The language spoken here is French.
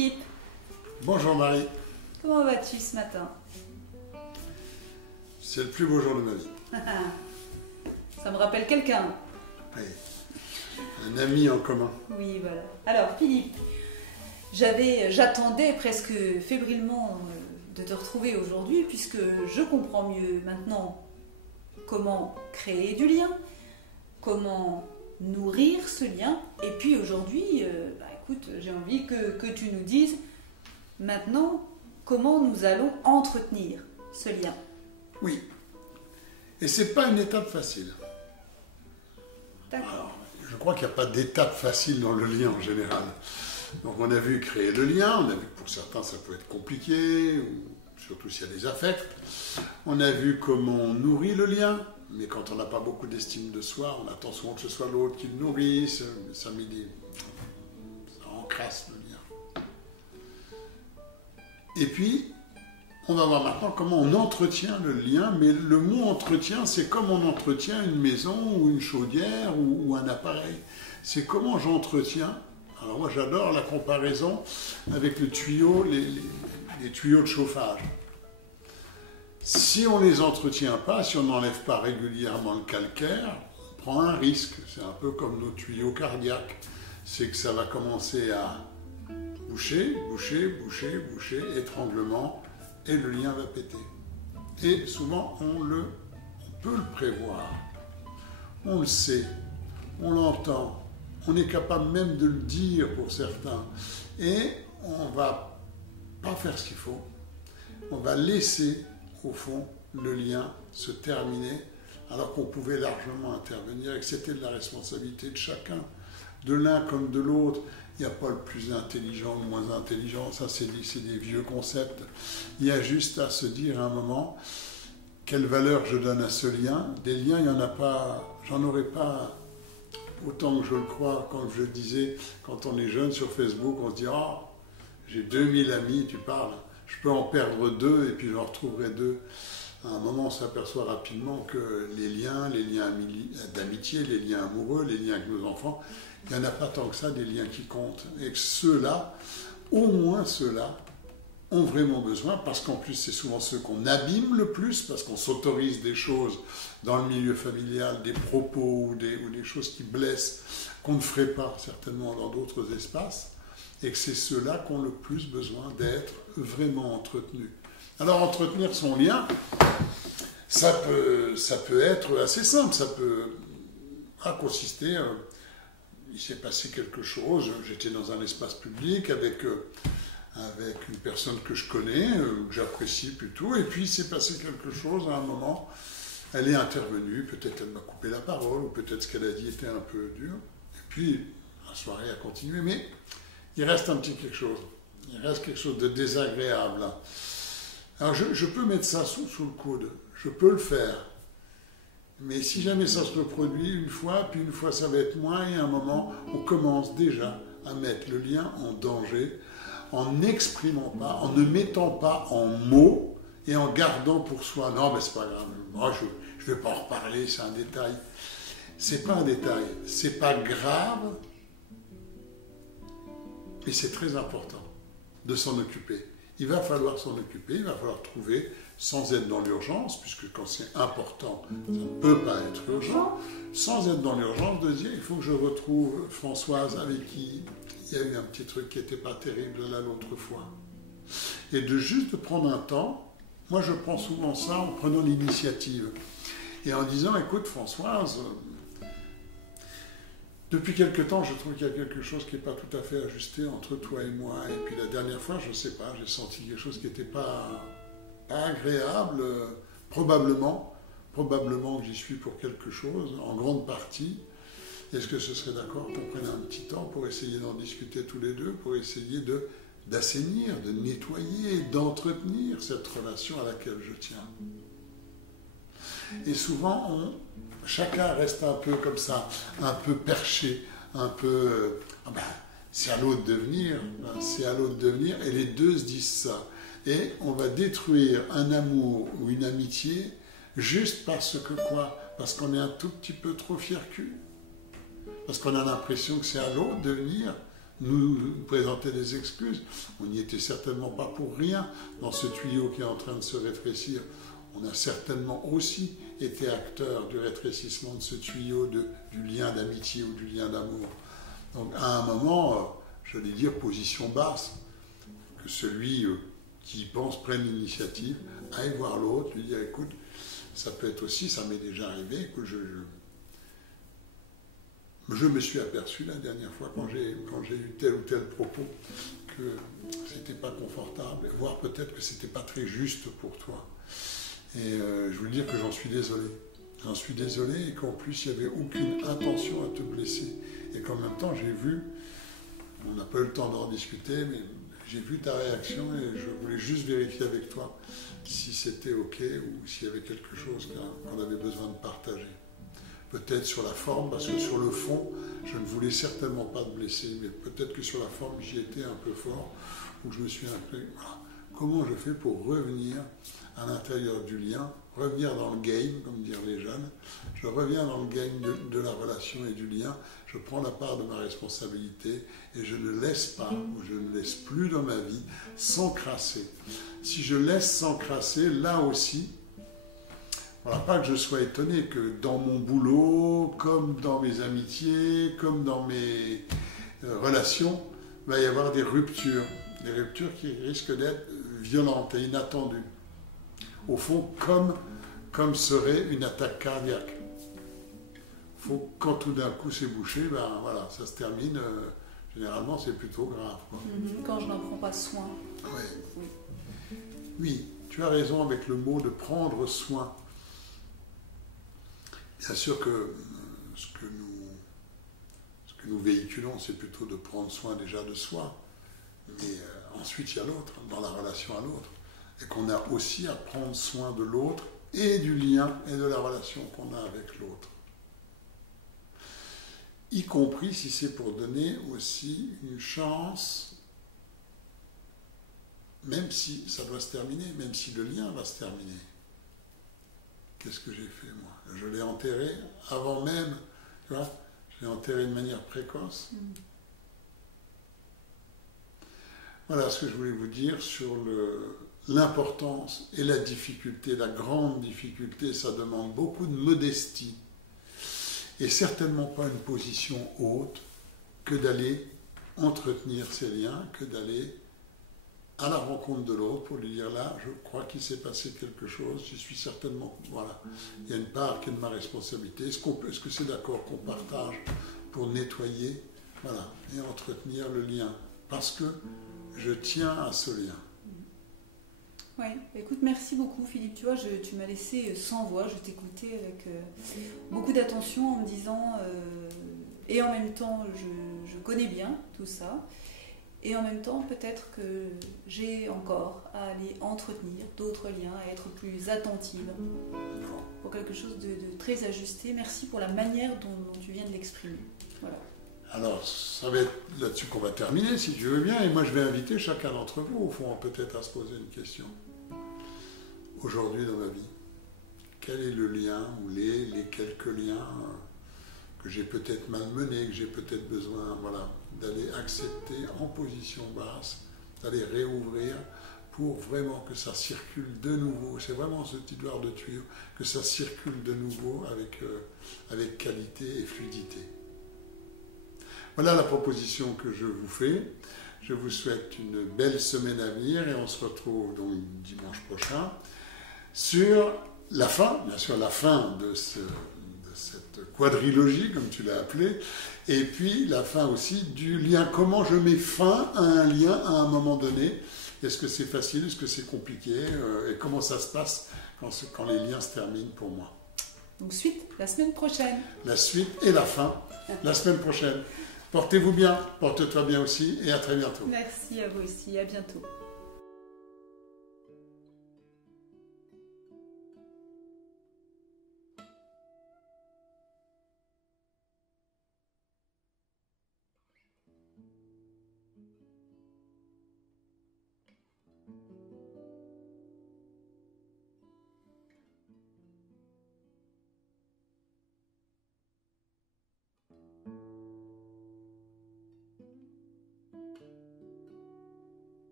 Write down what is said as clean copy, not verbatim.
Philippe. Bonjour Marie. Comment vas-tu ce matin? C'est le plus beau jour de ma vie. Ça me rappelle quelqu'un. Oui. Un ami en commun. Oui, voilà. Alors Philippe, j'attendais presque fébrilement de te retrouver aujourd'hui puisque je comprends mieux maintenant comment créer du lien, comment nourrir ce lien. Et puis aujourd'hui, écoute, j'ai envie que tu nous dises maintenant comment nous allons entretenir ce lien. Oui. Et c'est pas une étape facile. D'accord. Alors, je crois qu'il n'y a pas d'étape facile dans le lien en général. Donc on a vu créer le lien, on a vu que pour certains ça peut être compliqué, surtout s'il y a des affects. On a vu comment on nourrit le lien, mais quand on n'a pas beaucoup d'estime de soi, on attend souvent que ce soit l'autre qui le nourrisse, ça encrasse le lien. Et puis, on va voir maintenant comment on entretient le lien, mais le mot entretien, c'est comme on entretient une maison ou une chaudière ou un appareil. C'est comment j'entretiens. Alors moi j'adore la comparaison avec le tuyau, les tuyaux de chauffage. Si on ne les entretient pas, si on n'enlève pas régulièrement le calcaire, on prend un risque. C'est un peu comme nos tuyaux cardiaques. C'est que ça va commencer à boucher, étranglement, et le lien va péter. Et souvent, on peut le prévoir. On le sait, on l'entend, on est capable même de le dire pour certains. Et on ne va pas faire ce qu'il faut. On va laisser, au fond, le lien se terminer, alors qu'on pouvait largement intervenir et que c'était de la responsabilité de chacun, de l'un comme de l'autre. Il n'y a pas le plus intelligent, le moins intelligent, ça c'est des vieux concepts. Il y a juste à se dire à un moment, quelle valeur je donne à ce lien. Des liens, il n'y en a pas, j'en aurais pas autant que je le crois. Quand je disais, quand on est jeune sur Facebook, on se dit, oh, j'ai 2000 amis, tu parles, je peux en perdre 2 et puis j'en retrouverai 2. À un moment, on s'aperçoit rapidement que les liens d'amitié, les liens amoureux, les liens avec nos enfants, il n'y en a pas tant que ça des liens qui comptent. Et que ceux-là, au moins ceux-là, ont vraiment besoin, parce qu'en plus, c'est souvent ceux qu'on abîme le plus, parce qu'on s'autorise des choses dans le milieu familial, des propos ou des choses qui blessent, qu'on ne ferait pas certainement dans d'autres espaces, et que c'est ceux-là qui ont le plus besoin d'être vraiment entretenus. Alors, entretenir son lien, ça peut être assez simple, ça peut consister... il s'est passé quelque chose, j'étais dans un espace public avec une personne que je connais, que j'apprécie plutôt, et puis il s'est passé quelque chose à un moment, elle est intervenue, peut-être elle m'a coupé la parole, ou peut-être ce qu'elle a dit était un peu dur, et puis la soirée a continué, mais il reste un petit quelque chose, il reste quelque chose de désagréable. Alors je peux mettre ça sous le coude, je peux le faire. Mais si jamais ça se reproduit une fois, puis une fois ça va être moins, et à un moment, on commence déjà à mettre le lien en danger, en n'exprimant pas, en ne mettant pas en mots, et en gardant pour soi, non mais c'est pas grave, moi je vais pas en reparler, c'est un détail. C'est pas un détail, c'est pas grave, mais c'est très important de s'en occuper. Il va falloir s'en occuper, il va falloir trouver, sans être dans l'urgence, puisque quand c'est important, ça ne peut pas être urgent, sans être dans l'urgence, de dire, il faut que je retrouve Françoise avec qui il y a eu un petit truc qui n'était pas terrible là l'autre fois. Et juste de prendre un temps, moi je prends souvent ça en prenant l'initiative, et en disant, écoute Françoise, depuis quelque temps, je trouve qu'il y a quelque chose qui n'est pas tout à fait ajusté entre toi et moi. Et puis la dernière fois, je ne sais pas, j'ai senti quelque chose qui n'était pas agréable. Probablement que j'y suis pour quelque chose, en grande partie. Est-ce que ce serait d'accord qu'on prenne un petit temps pour essayer d'en discuter tous les deux, pour essayer d'assainir, de nettoyer, d'entretenir cette relation à laquelle je tiens? Et souvent, chacun reste un peu comme ça, un peu perché, un peu... c'est à l'autre de venir, c'est à l'autre de venir, et les deux se disent ça. Et on va détruire un amour ou une amitié juste parce que quoi? Parce qu'on est un tout petit peu trop fier-cul. Parce qu'on a l'impression que c'est à l'autre de venir. nous présenter des excuses. On n'y était certainement pas pour rien dans ce tuyau qui est en train de se rétrécir. On a certainement aussi été acteur du rétrécissement de ce tuyau, du lien d'amitié ou du lien d'amour. Donc à un moment, j'allais dire position basse, que celui qui y pense prenne l'initiative, aille voir l'autre, lui dire écoute, ça peut être aussi, ça m'est déjà arrivé, que je me suis aperçu la dernière fois quand j'ai eu tel ou tel propos que c'était pas confortable, voire peut-être que c'était pas très juste pour toi. Et je veux dire que j'en suis désolé. J'en suis désolé et qu'en plus il n'y avait aucune intention à te blesser. Et qu'en même temps j'ai vu, on n'a pas eu le temps d'en discuter, mais j'ai vu ta réaction et je voulais juste vérifier avec toi si c'était ok ou s'il y avait quelque chose qu'on avait besoin de partager. Peut-être sur la forme, parce que sur le fond, je ne voulais certainement pas te blesser, mais peut-être que sur la forme, j'y étais un peu fort, où je me suis appelé, voilà, comment je fais pour revenir à l'intérieur du lien, revenir dans le game, comme disent les jeunes. Je reviens dans le game de la relation et du lien, je prends la part de ma responsabilité et je ne laisse pas, ou je ne laisse plus dans ma vie, s'encrasser. Si je laisse s'encrasser, là aussi, voilà, pas que je sois étonné que dans mon boulot, comme dans mes amitiés, comme dans mes relations, il va y avoir des ruptures qui risquent d'être violentes et inattendues. Au fond, comme serait une attaque cardiaque. Quand tout d'un coup c'est bouché, ben voilà, ça se termine. Généralement, c'est plutôt grave, quoi. Quand je n'en prends pas soin. Ouais. Oui, tu as raison avec le mot de prendre soin. Bien sûr que ce que nous véhiculons, c'est plutôt de prendre soin déjà de soi. Mais ensuite, il y a l'autre, dans la relation à l'autre. Et qu'on a aussi à prendre soin de l'autre et du lien et de la relation qu'on a avec l'autre. Y compris si c'est pour donner aussi une chance, même si ça doit se terminer, même si le lien va se terminer. Qu'est-ce que j'ai fait, moi? Je l'ai enterré avant même, tu vois, je l'ai enterré de manière précoce. Voilà ce que je voulais vous dire sur l'importance et la difficulté, la grande difficulté. Ça demande beaucoup de modestie et certainement pas une position haute que d'aller entretenir ces liens, que d'aller à la rencontre de l'autre pour lui dire là, je crois qu'il s'est passé quelque chose, je suis certainement, voilà, il y a une part qui est de ma responsabilité. Est-ce que c'est d'accord qu'on partage pour nettoyer, voilà, et entretenir le lien, parce que je tiens à ce lien. Oui, écoute, merci beaucoup Philippe. Tu vois, tu m'as laissé sans voix, je t'écoutais avec beaucoup d'attention en me disant, et en même temps, je connais bien tout ça, et en même temps, peut-être que j'ai encore à aller entretenir d'autres liens, à être plus attentive pour quelque chose de très ajusté. Merci pour la manière dont tu viens de l'exprimer. Voilà. Alors, ça va être là-dessus qu'on va terminer, si tu veux bien, et moi je vais inviter chacun d'entre vous, au fond, peut-être à se poser une question. Aujourd'hui dans ma vie, quel est le lien, ou les quelques liens que j'ai peut-être malmenés, que j'ai peut-être besoin, voilà, d'aller accepter en position basse, d'aller réouvrir pour vraiment que ça circule de nouveau. C'est vraiment ce petit doigt de tuyau, que ça circule de nouveau avec qualité et fluidité. Voilà la proposition que je vous fais. Je vous souhaite une belle semaine à venir et on se retrouve donc dimanche prochain sur la fin, bien sûr la fin de cette quadrilogie, comme tu l'as appelé, et puis la fin aussi du lien. Comment je mets fin à un lien à un moment donné? Est-ce que c'est facile? Est-ce que c'est compliqué? Et comment ça se passe quand les liens se terminent pour moi? Donc suite, la semaine prochaine. La suite et la fin, la semaine prochaine. Portez-vous bien, porte-toi bien aussi et à très bientôt. Merci à vous aussi, à bientôt.